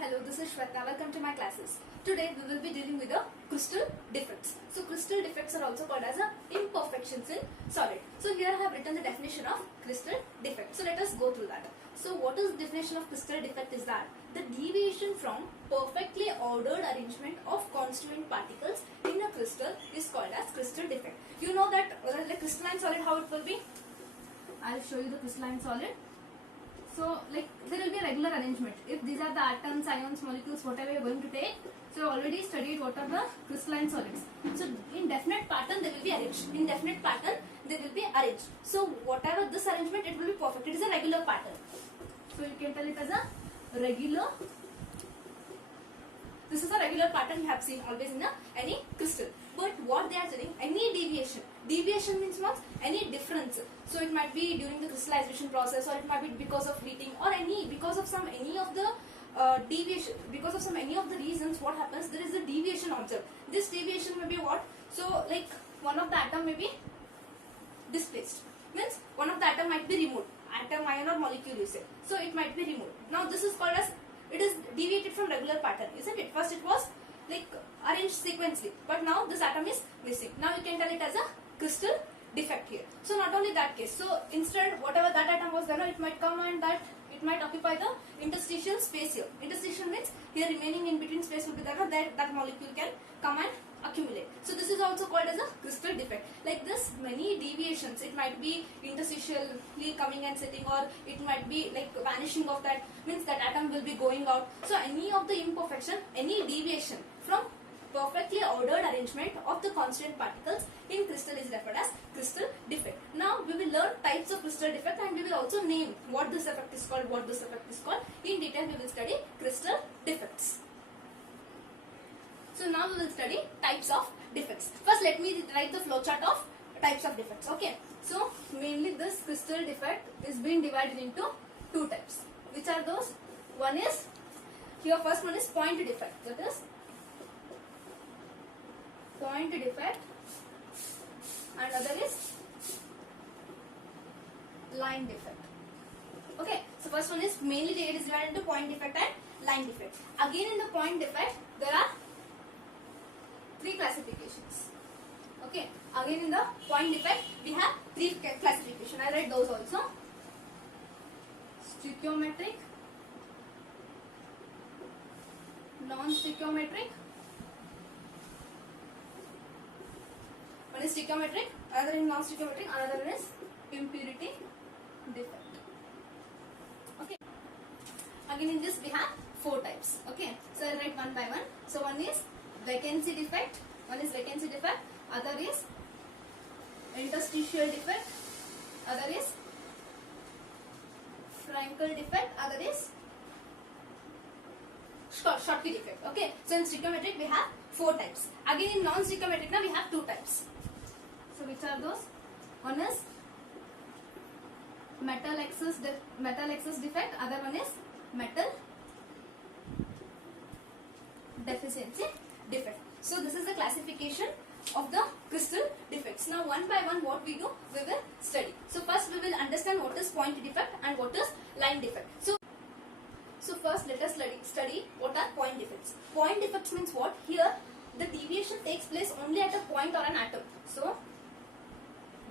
hello, this is Shweta. Welcome to my classes. Today we will be dealing with the crystal defects. So crystal defects are also called as imperfections in solid. So here I have written the definition of crystal defect. So let us go through that. So what is the definition of crystal defect is that the deviation from perfectly ordered arrangement of constituent particles in a crystal is called as crystal defect. You know that the crystalline solid, how it will be? I'll show you the crystalline solid. So like there will be a regular arrangement. If these are the atoms, ions, molecules, whatever you are going to take, so you already studied what are the crystalline solids. So in definite pattern they will be arranged. In definite pattern they will be arranged. So whatever this arrangement, it will be perfect. It is a regular pattern. So you can tell it as a regular. This is a regular pattern you have seen always in any crystal. But what they are saying, any deviation. Deviation means what? Any difference. So it might be during the crystallization process, or it might be because of heating, or because of any of the deviation, because of any of the reasons. What happens? There is a deviation observed. This deviation may be what? So like one of the atom may be displaced. Means one of the atom might be removed. Atom, ion, or molecule you say. So it might be removed. Now this is called as, it is deviated from regular pattern, isn't it? First it was like arranged sequentially, but now this atom is missing. Now you can tell it as a crystal defect here. So not only that case, so instead whatever that atom was there, it might come and that it might occupy the interstitial space here. Interstitial means here remaining in between space will be there, that molecule can come and accumulate. So this is also called as a crystal defect. Like this, many deviations, it might be interstitially coming and sitting, or it might be like vanishing of that, means that atom will be going out. So any of the imperfection, any deviation from perfectly ordered arrangement of the constituent particles in crystal is referred as crystal defect. Now we will learn types of crystal defect, and we will also name what this effect is called, what this effect is called. In detail we will study crystal defects. So now we will study types of defects. First let me write the flowchart of types of defects. Okay. So mainly this crystal defect is being divided into two types. Which are those? One is, here first one is point defect. That is point defect, and other is line defect. Okay. So first one is mainly it is divided into point defect and line defect. Again in the point defect there are three classifications. Okay. Again in the point defect we have three classifications. I write those also. Stoichiometric, non-stoichiometric. One is stoichiometric, another is non-stoichiometric, another is impurity defect. Okay. Again in this we have four types. Okay. So I will write one by one. So one is vacancy defect, other is interstitial defect, other is Frankel defect, other is Schottky defect. Okay. So in stoichiometric we have four types. Again in non-stoichiometric now we have two types. So which are those? One is metal excess defect, other one is metal deficiency defect. So this is the classification of the crystal defects. Now one by one what we do, we will study. So first we will understand what is point defect and what is line defect. So first let us study what are point defects. Point defects means what? Here the deviation takes place only at a point or an atom. So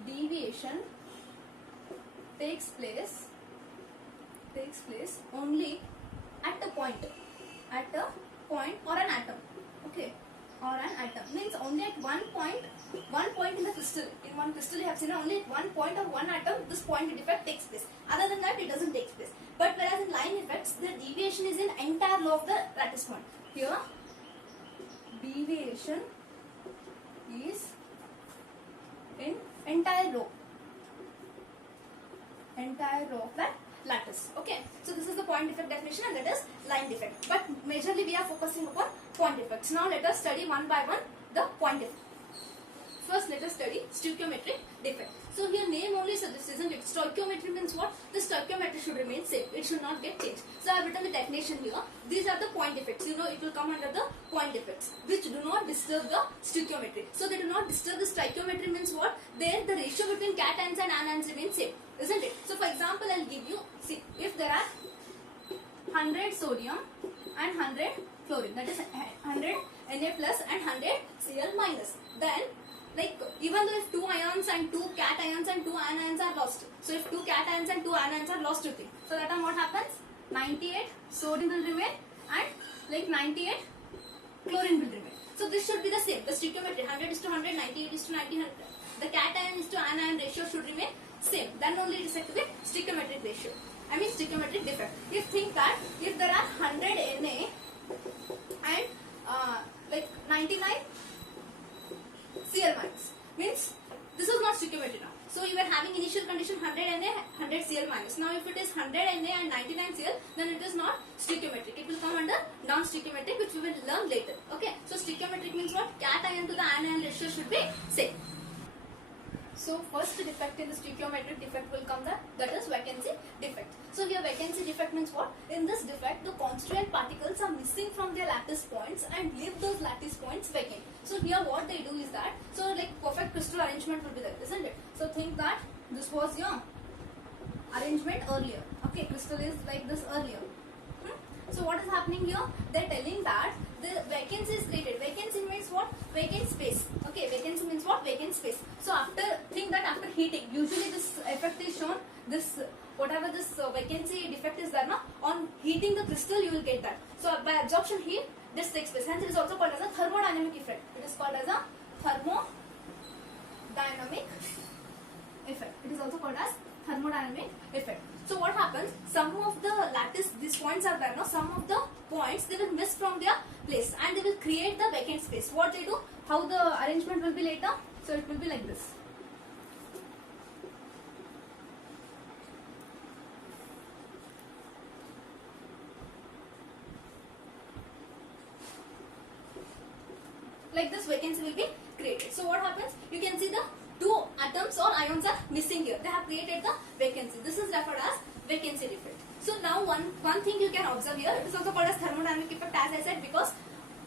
deviation takes place only at a point or an atom. Okay. Or an atom means only at one point in the crystal. In one crystal you have seen only at one point or one atom this point defect takes place. Other than that it doesn't take place. But whereas in line effects the deviation is in entire row of the lattice point. Here deviation is in entire row of that lattice. Okay. So this is the point defect definition, and that is line defect. But majorly we are focusing upon point defects. Now let us study one by one the point defect. First let us study stoichiometric defect. So here name only suggests, isn't it? Stoichiometry means what? The stoichiometry should remain same. It should not get changed. So I have written the definition here. These are the point defects. You know it will come under the point defects which do not disturb the stoichiometry. So they do not disturb the stoichiometry means what? There the ratio between cations and anions remains same, isn't it? So for example I will give you, see, if there are 100 sodium and 100 chlorine, that is 100 Na plus and 100 Cl minus. Then like even though if 2 ions and 2 cations and 2 anions are lost, so if 2 cations and 2 anions are lost, you think, so that time what happens? 98 sodium will remain and like 98 chlorine will remain. So this should be the same. The stoichiometry 100 is to 100, 98 is to 90, the cation is to anion ratio should remain same. Then only it is said to be stoichiometric ratio. I mean stoichiometric defect. If think that if there are 100 Na and like 99 Cl minus, means this is not stoichiometry now. So you were having initial condition 100 Na, 100 Cl minus. Now if it is 100 Na and 99 Cl, then it is not stoichiometric. It will come under non-stoichiometric, which we will learn later. Okay. So stoichiometric means what? Cation to the anion ratio should be same. So first defect in the stoichiometric defect will come that is vacancy defect. So here vacancy defect means what? In this defect, the constituent particles are missing from their lattice points and leave those lattice points vacant. So here what they do is that, so like perfect crystal arrangement will be there, isn't it? So think that this was your arrangement earlier. Okay, crystal is like this earlier. So what is happening here? They are telling that the vacancy is created. Vacancy means what? Vacant space. Okay, vacancy means what? Vacant space. So after, think that after heating, usually this effect is shown, this whatever this vacancy defect is there now, on heating the crystal you will get that. So by absorption heat, this takes place. Hence it is also called as a thermodynamic effect. It is called as a thermodynamic effect. It is also called as thermodynamic effect. So what happens? Some of the lattice, these points are there now, some of the points they will miss from their place and they will create the vacant space. What they do? How the arrangement will be later? So it will be like this. Like this vacancy will be created. So what happens? You can see the two atoms or ions are missing here. They have created the vacancy. This is referred as vacancy defect. So now one thing you can observe here, it is also called as thermodynamic effect, as I said, because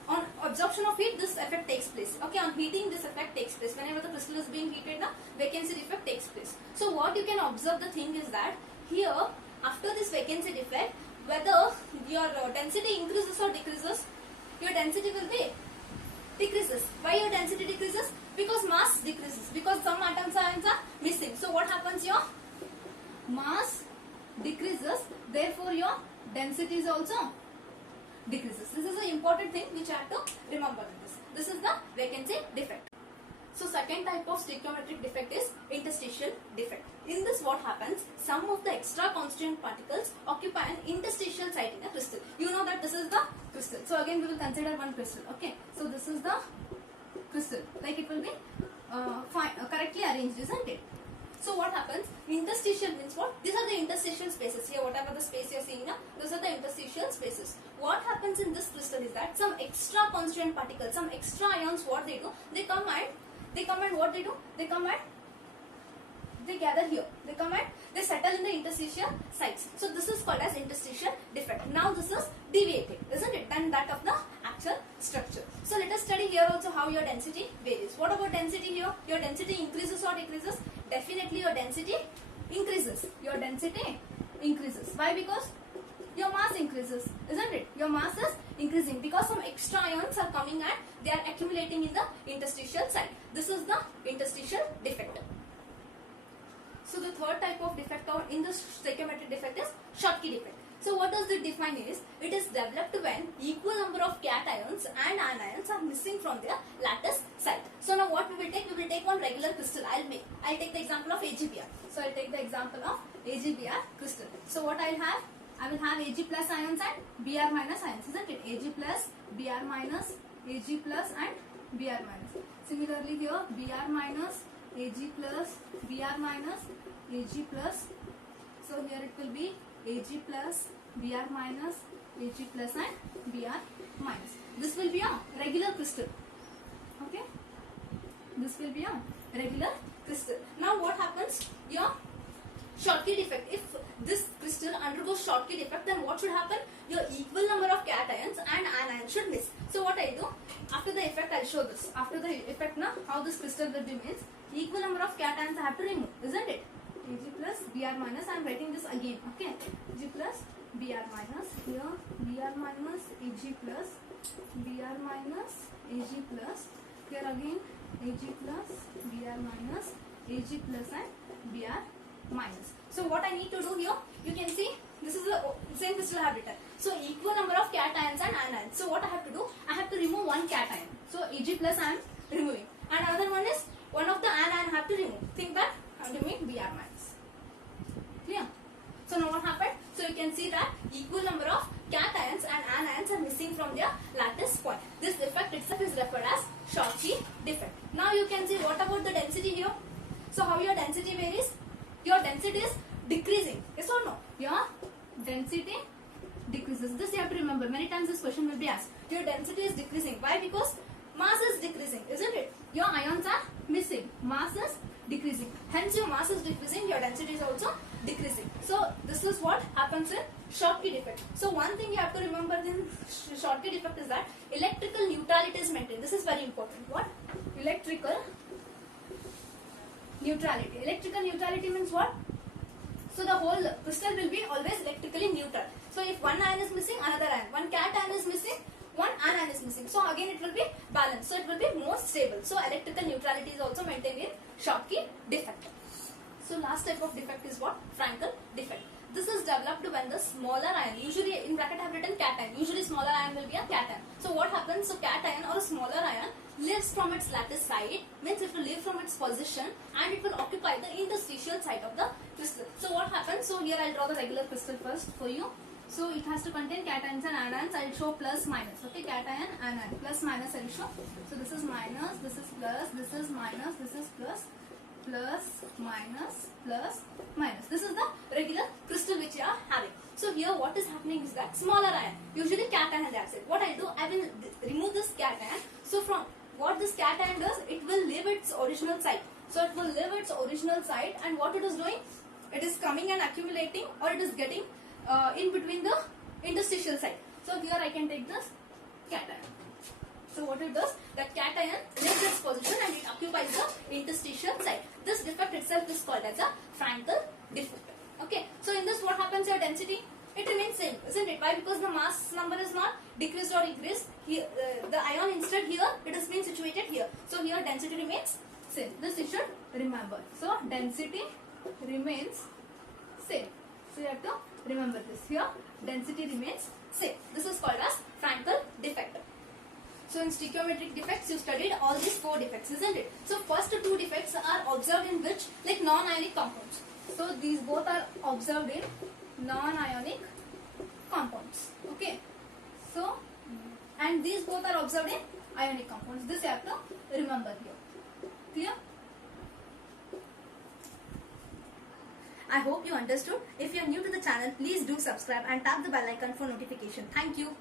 on absorption of heat this effect takes place. Okay, on heating this effect takes place. Whenever the crystal is being heated, the vacancy defect takes place. So what you can observe the thing is that here after this vacancy defect, whether your density increases or decreases, your density will be decreases. Why your density decreases? Because mass decreases, because some atoms ions are missing. So what happens? Your mass decreases, therefore your density is also decreases. This is an important thing which I have to remember in this. This is the vacancy defect. So second type of stoichiometric defect is interstitial defect. In this what happens? Some of the extra constituent particles occupy an interstitial site in a crystal. You know that this is the crystal. So again we will consider one crystal. Okay. So this is the crystal. Like it will be correctly arranged, isn't it? So what happens? Interstitial means what? These are the interstitial spaces. Here whatever the space you are seeing now, those are the interstitial spaces. What happens in this crystal is that some extra constituent particles, some extra ions, what they do? They come and what they do? They come and they gather here. They come and they settle in the interstitial sites. So this is called as interstitial defect. Now this is deviating, isn't it? Than that of the actual structure. So let us study here also how your density varies. What about density here? Your density increases or decreases? Definitely your density increases. Your density increases. Why? Because your mass increases, isn't it? Your mass is increasing because some extra ions are coming and they are accumulating in the interstitial site. This is the interstitial defect. So the third type of defect in the stoichiometric defect is Schottky defect. So what does it define is, it is developed when equal number of cations and anions are missing from their lattice site. So now what we will take? We will take one regular crystal. I'll take the example of AgBr. So I'll take the example of AgBr crystal. So what I'll have? I will have Ag plus ions and Br minus ions, isn't it? Ag plus, Br minus, Ag plus and Br minus. Similarly here, Br minus, Ag plus, Br minus, Ag plus. So here it will be Ag plus, Br minus, Ag plus and Br minus. This will be a regular crystal. Okay? This will be a regular crystal. Now what happens? Your Schottky defect. If this crystal undergoes Schottky defect, then what should happen? Your equal number of cations and anions should miss. So what I do? After the effect, I'll show this. After the effect now, how this crystal will be means equal number of cations I have to remove, isn't it? Ag plus Br minus. I am writing this again. Okay. Ag plus Br minus. Here Br minus Ag plus, Br minus Ag plus, here again Ag plus, Br minus, Ag plus and Br minus. So what I need to do here, you can see this is the same crystal I have written. So equal number of cations and anions. So what I have to do, I have to remove one cation. So Ag plus I am removing, and another one is one of the anion I have to remove. Think that I am removing Br minus. Clear? So now what happened? So you can see that equal number of cations and anions are missing from their lattice point. This defect itself is referred as Schottky defect. Now you can see what about the density here? So how your density varies? Your density is decreasing. Yes or no? Your density decreases. This you have to remember. Many times this question will be asked. Your density is decreasing. Why? Because mass is decreasing, isn't it? Your ions are missing. Mass is decreasing. Hence your mass is decreasing. Your density is also decreasing. So this is what happens in Schottky defect. So one thing you have to remember in Schottky defect is that electrical neutrality is maintained. This is very important. What? Electrical neutrality. Electrical neutrality means what? So the whole crystal will be always electrically neutral. So if one ion is missing, another ion. One cation is missing, one anion is missing. So again it will be balanced. So it will be more stable. So electrical neutrality is also maintained in Schottky defect. So last type of defect is what? Frankel defect. This is developed when the smaller ion, usually in bracket I have written cation, usually smaller ion will be a cation. So what happens? So cation or a smaller ion lives from its lattice side, means it will live from its position and it will occupy the interstitial side of the crystal. So what happens? So here I will draw the regular crystal first for you. So it has to contain cations and anions. I will show plus minus. Okay, cation, anion, plus minus I will show. So this is minus, this is plus, this is minus, this is plus, plus, minus, plus, minus. This is the regular crystal which you are having. So here what is happening is that smaller ion, usually cation has acid. What I do, I will remove this cation. So from what this cation does, it will leave its original site. So it will leave its original site, and what it is doing, it is coming and accumulating, or it is getting in between the interstitial site. So here I can take this cation. So what it does, that cation leaves its position and it occupies the interstitial site. This defect itself is called as a Frankel defect. Okay. So in this what happens, your density, it remains same, isn't it? Why? Because the mass number is not decreased or increased. Here, the ion instead here, it has been situated here. So here density remains same. This you should remember. So density remains same. So you have to remember this. Here density remains same. This is called as Frankel defect. So in stoichiometric defects, you studied all these 4 defects, isn't it? So first 2 defects are observed in which? Like non-ionic compounds. So these both are observed in non-ionic compounds. Okay. So, and these both are observed in ionic compounds. This you have to remember here. Clear? I hope you understood. If you are new to the channel, please do subscribe and tap the bell icon for notification. Thank you.